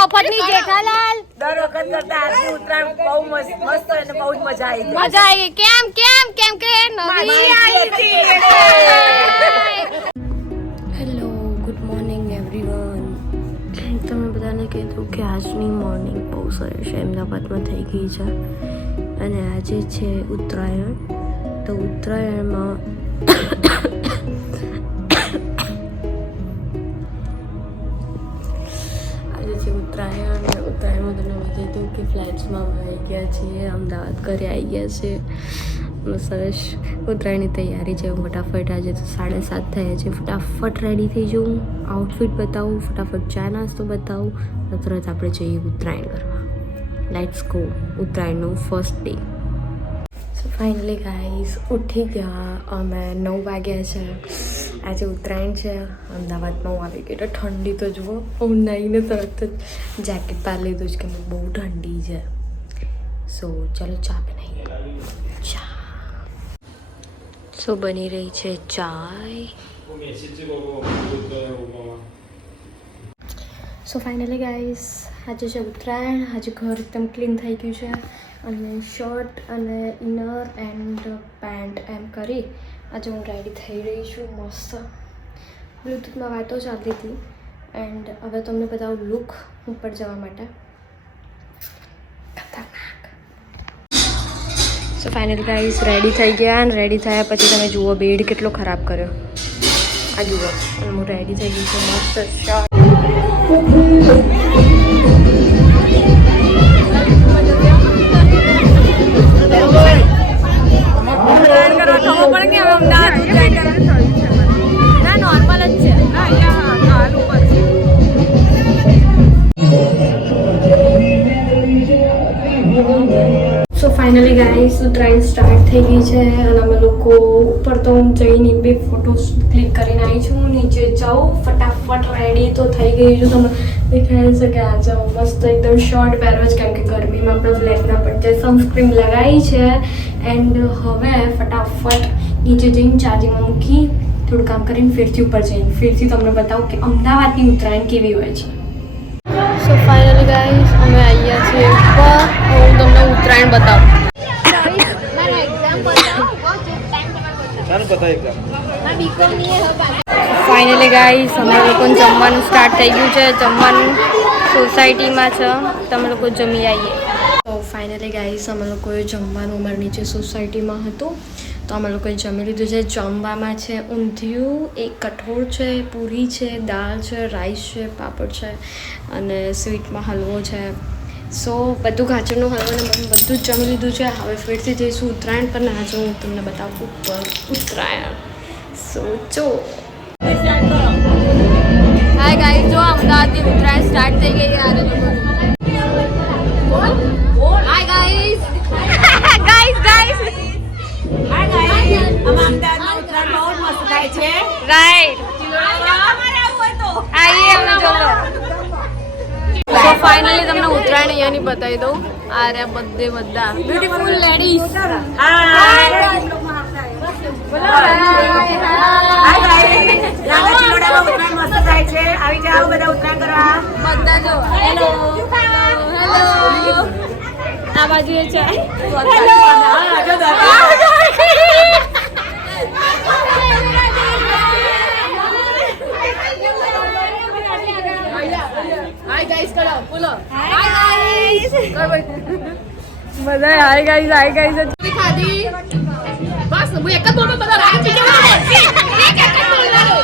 મફતની જેઠાલાલ દર વખત કરતા આજની ઉત્તરાયણ બહુ મસ્ત મસ્ત અને બહુ જ મજા આવી મજા આવી કેમ કેમ કેમ કે નવી હેલો ગુડ મોર્નિંગ એવરીવન તમે બધાને કીધું કે આજની મોર્નિંગ બહુ સરસ અમદાવાદમાં થઈ ગઈ છે. અને આજે છે ઉત્તરાયણ. તો ઉત્તરાયણમાં ઉત્તરાયણ અને ઉત્તરાયણમાં તમને મેં કીધું કે ફ્લાઇટ્સમાં આવી ગયા છીએ, અમદાવાદ ઘરે આવી ગયા છે. સરસ ઉત્તરાયણની તૈયારી છે. ફટાફટ આજે તો સાડા સાત થયા છે. ફટાફટ રેડી થઈ જવું આઉટફિટ બતાવું, ફટાફટ ચા નાસ્તો બતાવું તરત આપણે જઈએ ઉત્તરાયણ કરવા let's go ઉત્તરાયણનું first day so finally guys ઉઠી ગયા. અમે નવ વાગ્યા છે. આજે ઉત્તરાયણ છે, અમદાવાદમાં હું આવી ગઈ તો ઠંડી તો જુઓ, હું નાહીને તરત જ જેકેટ પહેરી લીધું છે કે બહુ ઠંડી છે. સો ચલો ચા બનાવીએ ચા. સો બની રહી છે ચાય. સો ફાઇનલી ગાઈસ આજે છે ઉત્તરાયણ. આજે ઘર એકદમ ક્લીન થઈ ગયું છે. અને શર્ટ અને ઇનર એન્ડ પેન્ટ એમ કરી આજે હું રેડી થઈ રહી છું, મસ્ત. બ્લૂટૂથમાં વાતો ચાલતી હતી એન્ડ હવે તમને બતાવું લુક ઉપર જવા માટે. સો ફાઇનલ ગાઈઝ રેડી થઈ ગયા અને રેડી થયા પછી તમે જુઓ બેડ કેટલો ખરાબ કર્યો. આ જુઓ હું રેડી થઈ ગઈ છું, મસ્ત ફાઇનલી ગાઈસ ટ્રેન સ્ટાર્ટ થઈ ગઈ છે અને અમે લોકો ઉપર તો હું જઈને બે ફોટોસ ક્લિક કરીને આવી છું. નીચે જાઉં ફટાફટ રેડી તો થઈ ગઈ છું. તમે દેખાય છે કે આજે મસ્ત એકદમ શોર્ટ પહેરો જ કેમ કે ગરમીમાં આપણે બ્લેક ના પડી સનસ્ક્રીન લગાવી છે. એન્ડ હવે ફટાફટ નીચે જઈને ચાર્જિંગમાં મૂકી, થોડું કામ કરીને ફિરથી ઉપર જઈને. ફિરથી તમને બતાવું કે અમદાવાદની ઉત્તરાયણ કેવી હોય છે. સો ફાઇનલી ગાઈસ અમે આવ્યા છીએ ઉપર. હું તમને ઉત્તરાયણ બતાવું. ફાઇનલી ગાઈસ અમે લોકોને જમવાનું સ્ટાર્ટ થઈ ગયું છે. જમવાનું સોસાયટીમાં છે. તમે લોકો જમી આવીએ. તો ફાઇનલી ગાઈસ અમે લોકોએ જમવાનું અમારી નીચે સોસાયટીમાં હતું. તો અમે લોકોએ જમી લીધું છે. જમવામાં છે ઊંધિયું, એક કઠોળ છે, પૂરી છે, દાળ છે રાઈસ છે, પાપડ છે અને સ્વીટમાં હલવો છે. સો બધું ગાજરનું હલવો મેં બધું જ જમી લીધું છે. હવે ફરીથી જઈશું ઉત્તરાયણ પર. ને આજે હું તમને બતાવું ઉપર ઉત્તરાયણ. સો જો. હાય ગાઈસ જો અમદાવાદની ઉત્તરાયણ સ્ટાર્ટ થઈ ગઈ યાર હાય ગાઈસ ગાઈસ ગાઈસ અમદાવાદમાં ઉત્તરાયણ બહુ જ મસ્ત થાય છે. રાઈટ આઈએ અમે ચલો સો ફાઇનલી તમને ઉત્તરાયણ અહીંયાની બતાવી દઉં. આ રહ્યા બધે બધા. બ્યુટીફુલ લેડીઝ આ બાજુ ઉત્તરાયણ ગાઈસ કરો બોલો હાય ગાઈસ બધા હાય ગાઈસ હાય ગાઈસ ખાધી બસ હું એક જ બોલું બધા રાહ પી એક એક બોલવાનો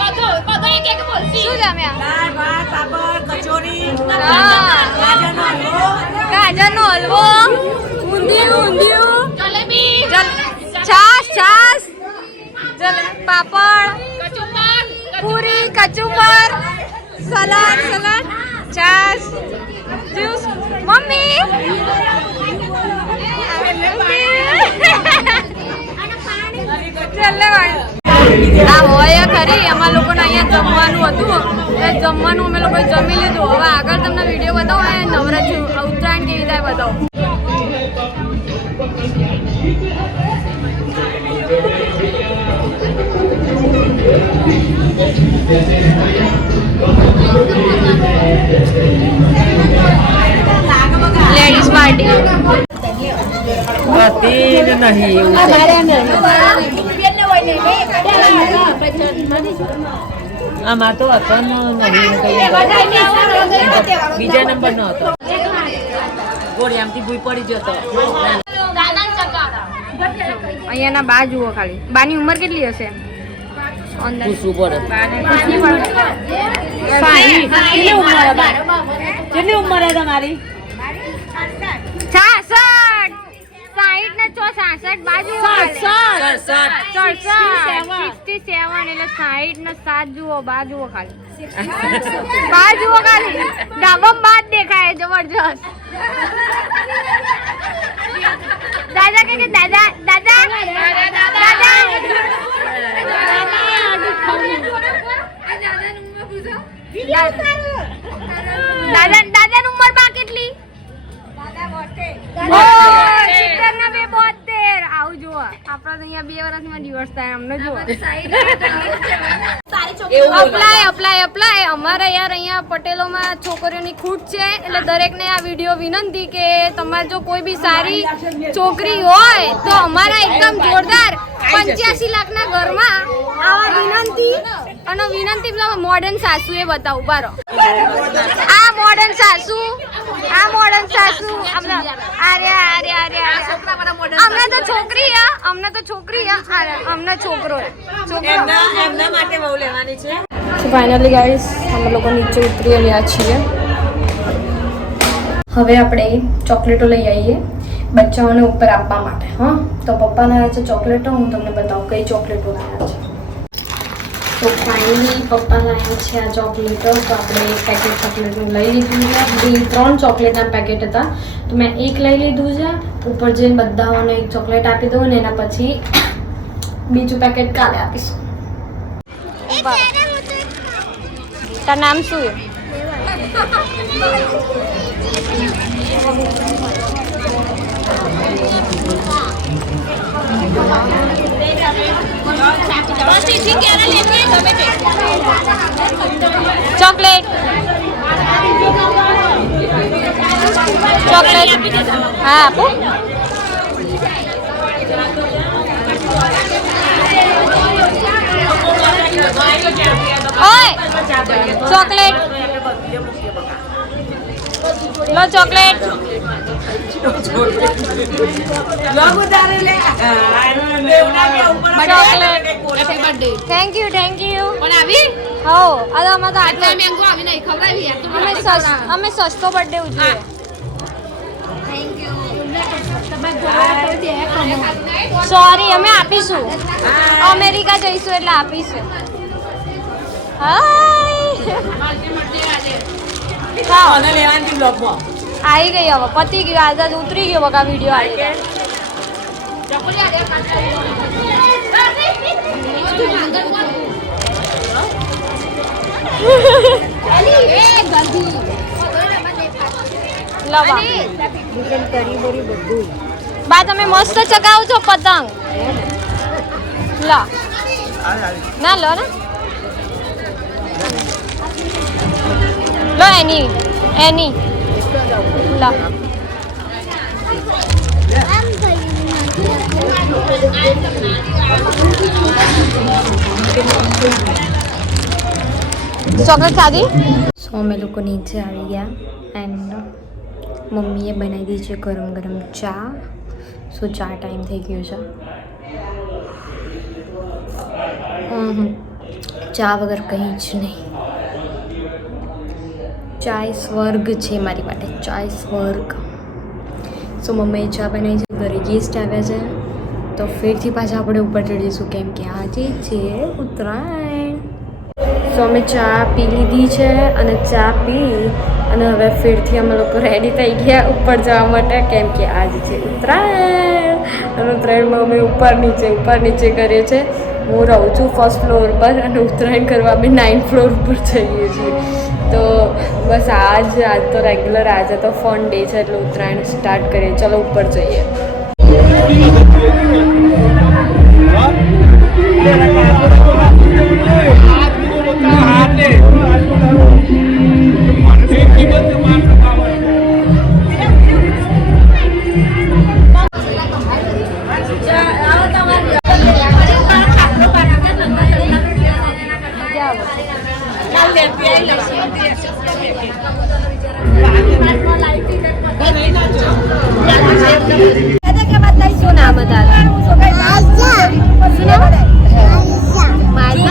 બધો બધો એક એક બોલ શું જમ્યા દાળ, ભાત, પાપડ, કચોરી, ગાજરનો હલવો. ગાજરનો હલવો. ઊંધિયું ઊંધિયું. જલેબી. છાસ છાસ પાપડ. કચુંબર. પૂરી કચુંબર. Salad salad. છાસ જ્યુસ મમ્મી આ હોય ખરી. અમારા લોકોને અહીંયા જમવાનું હતું. એ જમવાનું અમે લોકોએ જમી લીધું. હવે આગળ તમને વીડિયો બતાવો એ નવરાત્રી ઉત્તરાયણ કેવી થાય બતાવો. Thank ladies party. ગતિ જ નહીં એવું આમાં તો હતો બીજા નંબર નો હતો. ગોળિયામથી ભૂઈ પડી જતો. અહીંયાના બા જુઓ ખાલી. બાની ઉંમર કેટલી હશે? પૂછવું પડે કેટલી ઉંમર કેટલી ઉંમર છે તમારી છાસઠ. સાહીઠ ને ચો સાસઠ બાજુ સિક્સટી સેવન. એટલે સાહીઠ ને સાત જુઓ બાજુઓ ખાલી. બા જુઓ ખાલી. ડાબમ બાદ દેખાય જબરજસ્ત. દાદા કે દાદા દાદા દાદા દાદા ઉંમર બા કેટલી સિત્તેર ને બે બોતેર આવું જુઓ આપણા તો અહીંયા બે વર્ષમાં divorce થાય અમને જો અપ્લાય અપ્લાય અપ્લાય. અમારે યાર અહીંયા પટેલોમાં છોકરીઓની ખૂટ છે એટલે દરેકને આ વીડિયો વિનંતી કે તમારે જો કોઈ બી સારી છોકરી હોય તો અમારા એકદમ જોરદાર પંચ્યાસી લાખના ઘરમાં આવા વિનંતી અને વિનંતી મોડર્ન સાસુ એ બતાવું બારો આ મોડર્ન સાસુ આ મોડર્ન સાસુ અમને અરે અરે અરે અરે અમને તો છોકરી હે અમને તો છોકરી અમને છોકરો. એમના માટે બહુ લેવાની છે. ફાઇનલી ગાઈસ અમે લોકો નીચે ઉતરી રહ્યા છીએ. હવે આપણે ચોકલેટો લઈ આવીએ બચ્ચાઓને ઉપર આપવા માટે હા? તો પપ્પાના આવ્યા છે ચોકલેટો હું તમને બતાવું કઈ ચોકલેટો લાવ્યા છે. તો ફાઇનલી પપ્પા લાવ્યા છે આ ચોકલેટો તો આપણે એક પેકેટ ચોકલેટનું લઈ લીધું છે બે ત્રણ ચોકલેટના પેકેટ હતા તો મેં એક લઈ લીધું છે ઉપર જઈને બધાઓને એક ચોકલેટ આપી દઉં ને એના પછી બીજું પેકેટ કાલે આપીશું તાર નામ શું છે ચોકલેટ. ચોકલેટ. હા આપું. Chocolate. Law chocolate chocolate thank you thank you પણ આવી હો આ તો અમાર તો આટલો મેંગો આવી નહીં ખવડાવી અમે સસ અમે સસ્તો બર્થડે ઉજવીએ સોરી અમે આપીશું. અમેરિકા જઈશું એટલે આપીશું. હાય હા મને લેવાની બ્લોગમાં આવી ગઈ હવે પતી ગયો આઝાદ ઉતરી ગયો બકા વીડિયો આવી લવા. બા તમે મસ્ત ચગાવો છો પતંગ. લ. ના લો ને. લો એની એની લા ચોકલેટ ખાધી સો અમે લોકો નીચે આવી ગયા એન્ડ મમ્મીએ બનાવી દીધી છે ગરમ ગરમ ચા સો ચા ટાઈમ થઈ ગયો છે। હમ ચા વગર કંઈ જ નહીં ચાય સ્વર્ગ છે મારી માટે, ચાય સ્વર્ગ. સો મમ્મીએ ચા બનાવી છે, ઘરે ગેસ્ટ આવ્યા છે. તો ફેરથી પાછા આપણે ઉપર ચડીશું કેમ કે આજે છે ઉત્તરાયણ. સો અમે ચા પી લીધી છે અને ચા પી અને હવે ફેરથી અમે લોકો રેડી થઈ ગયા ઉપર જવા માટે, કેમ કે આજ છે ઉત્તરાયણ. અને ઉત્તરાયણમાં અમે ઉપર નીચે ઉપર નીચે કરીએ છીએ. હું રહું છું ફર્સ્ટ ફ્લોર પર અને ઉત્તરાયણ કરવા અમે નાઇન્થ ફ્લોર પર જઈએ છીએ. તો બસ આજ આજ તો રેગ્યુલર આજે તો ફન ડે છે એટલે ઉત્તરાયણ સ્ટાર્ટ કરીએ ચલો ઉપર જઈએ Yeah. મારી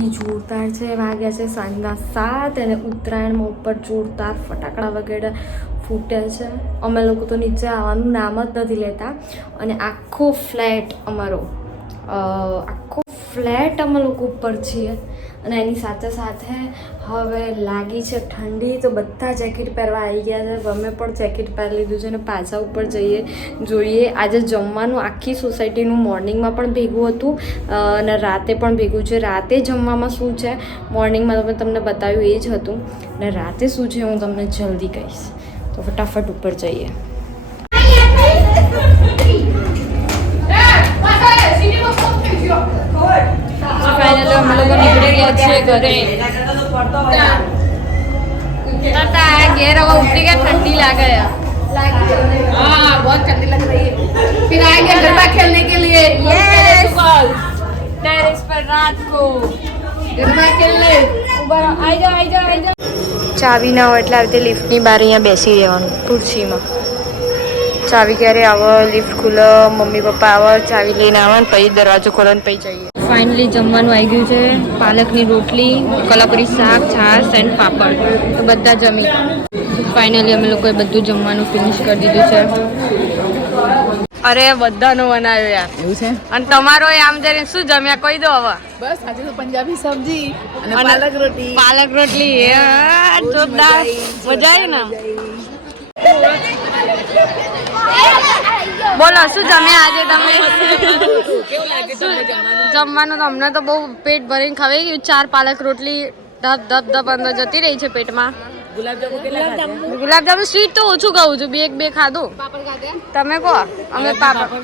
ફાઇનલી જોરદાર છે વાગ્યા છે સાંજના સાત અને ઉત્તરાયણમાં ઉપર જોરદાર ફટાકડા વગેરે ફૂટે છે. અમે લોકો તો નીચે આવવાનું નામ જ નથી લેતા. અને આખો ફ્લેટ અમારો આખો ફ્લેટ અમે લોકો ઉપર છીએ. અને એની સાથે સાથે હવે લાગી છે ઠંડી, તો બધા જેકેટ પહેરવા આવી ગયા છે. અમે પણ જેકેટ પહેરી લીધું છે અને પાછા ઉપર જઈએ, જોઈએ. આજે જમવાનું આખી સોસાયટીનું મોર્નિંગમાં પણ ભેગું હતું અને રાતે પણ ભેગું છે. રાતે જમવામાં શું છે? મોર્નિંગમાં તમે તમને બતાવ્યું એ જ હતું. અને રાતે શું છે હું તમને જલ્દી કહીશ. તો ફટાફટ ઉપર જઈએ. ગયા છીએ ઘરે તાતા ઘેર હવે ઉતરી ગયા ઠંડી લાગે हाँ बहुत ठंडी लग रही है फिर आएंगे गरबा खेलने के लिए टेरेस पर रात को गरबा खेलने ऊपर आई जाओ आई जाओ आई जाओ ચાવી ના હોય એટલે આવી રીતે લિફ્ટની બહાર અહીંયા બેસી રહેવાનું ખુરશીમાં ચાવી ક્યારે આવે લિફ્ટ ખુલે મમ્મી પપ્પા આવે ચાવી લઈને આવે ને પછી દરવાજો ખોલે ને પછી જઈએ ફાઇનલી જમવાનું આવી ગયું છે. પાલકની રોટલી કલાપુરી શાક છાશ એન્ડ પાપડ. તો બધા જમી. ફાઇનલી અમે લોકોએ બધું જમવાનું ફિનિશ કરી દીધું છે. અરે બધાનો બનાવ્યો યાર. એવું છે? અને તમારો આમ જઈને શું જમ્યા? કહી દો હવે. બસ આજે તો પંજાબી સબ્જી અને પાલક રોટલી. પાલક રોટલી. એ જોરદાર. મજા આવી ને? બોલો, શું જમ્યા આજે તમે? જમવાનું તો અમને તો બહુ પેટ ભરીને ખવાઈ ગયું. ચાર પાલક રોટલી ધબ ધબ ધબ અંદર જતી રહી છે પેટમાં. ગુલાબજાંબુ સ્વીટ તો ઓછું ખાવું છું. બે એક બે ખાધું. તમે કહો, અમે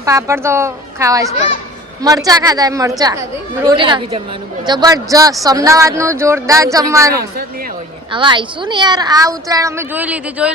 પાપડ તો ખાવા જ પડે. મરચા ખાધા મરચા. રોટી જબરજસ્ત અમદાવાદનું જોરદાર જમવાનું. હવે આવીશું ને યાર. આ ઉત્તરાયણ અમે જોઈ લીધી, જોઈ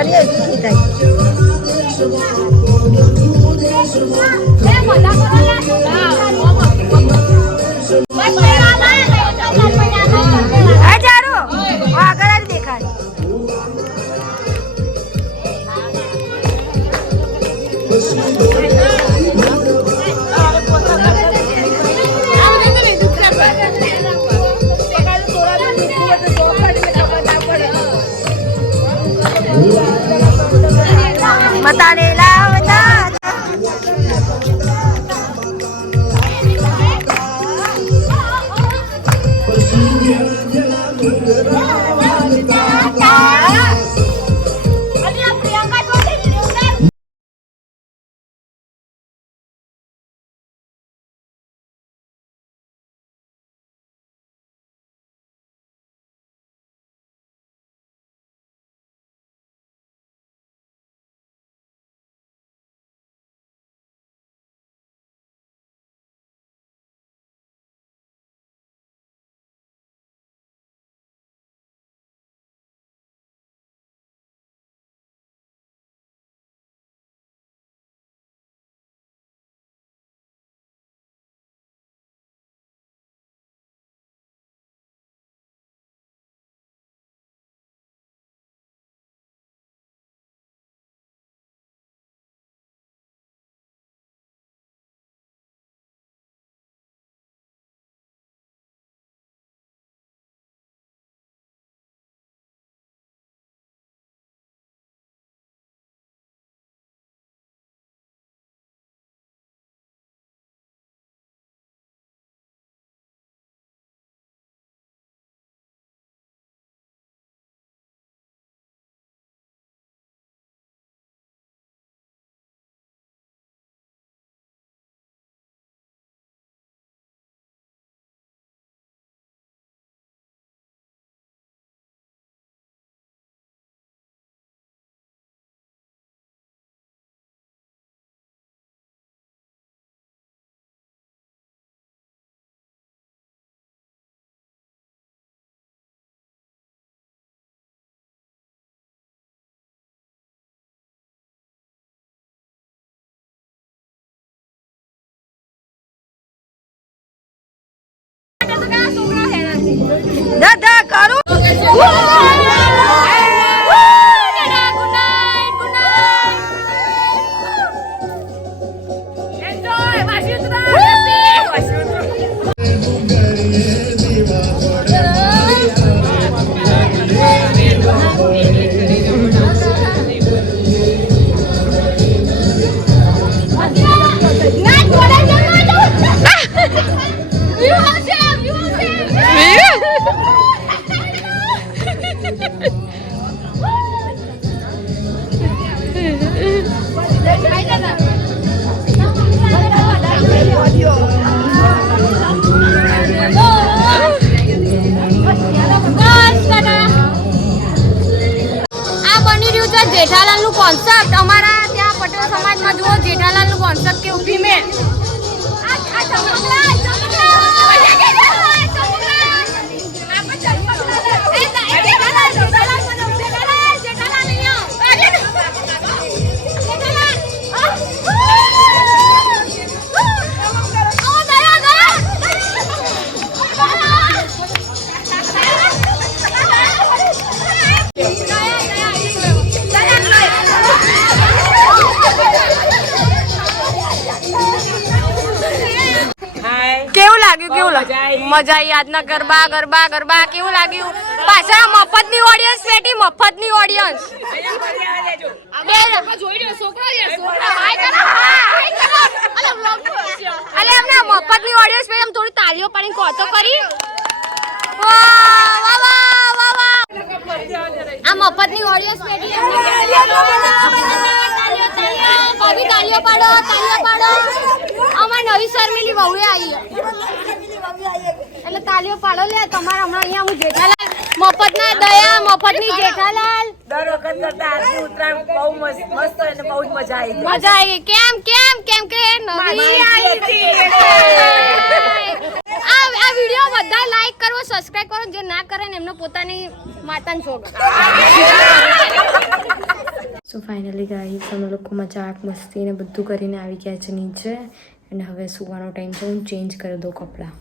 あれは聞きたい。またね આ બની રહ્યું છે જેઠાલાલનું કોન્સેપ્ટ અમારા ત્યાં પટેલ સમાજમાં જુઓ જેઠાલાલનું કોન્સેપ્ટ કેવું ફિમેલ કેવું મજા આવી આજના ગરબા ગરબા ગરબા કેવું લાગ્યું? પાછળ મફતની ઓડિયન્સ બેઠી મફતની ઓડિયન્સ અલે એમને મફતની ઓડિયન્સ બેઠી એમ થોડી તાળીઓ પાડીને કહો તો કરી આ મફત આ ઓડિયન્સ બેઠી તાળીઓ પાડો તાળીઓ પાડો. અમાર નવી શર્મિલી વહુએ આવી. એટલે તાળીઓ પાડો લે તમારે હમણાં અહીંયા હું જેઠાલાલ મફતના દયા મફતની જેઠાલાલ. દર વખત કરતા આજની ઉત્તરાયણ બહુ મસ્ત મસ્ત અને બહુ જ મજા આવી મજા આવી કેમ કેમ કેમ કે નવી આવી હતી આ આ વિડિયો બધા લાઈક કરવો સબસ્ક્રાઇબ કરો જે ના કરે ને એમનો પોતાની માતાનો શોખ. સો ફાઇનલી ગાઈસ અમે લોકો મજાક મસ્તી ને બધું કરીને આવી ગયા છે નીચે. અને હવે સુવાનો ટાઈમ છે હું ચેન્જ કરી દઉં કપડાં.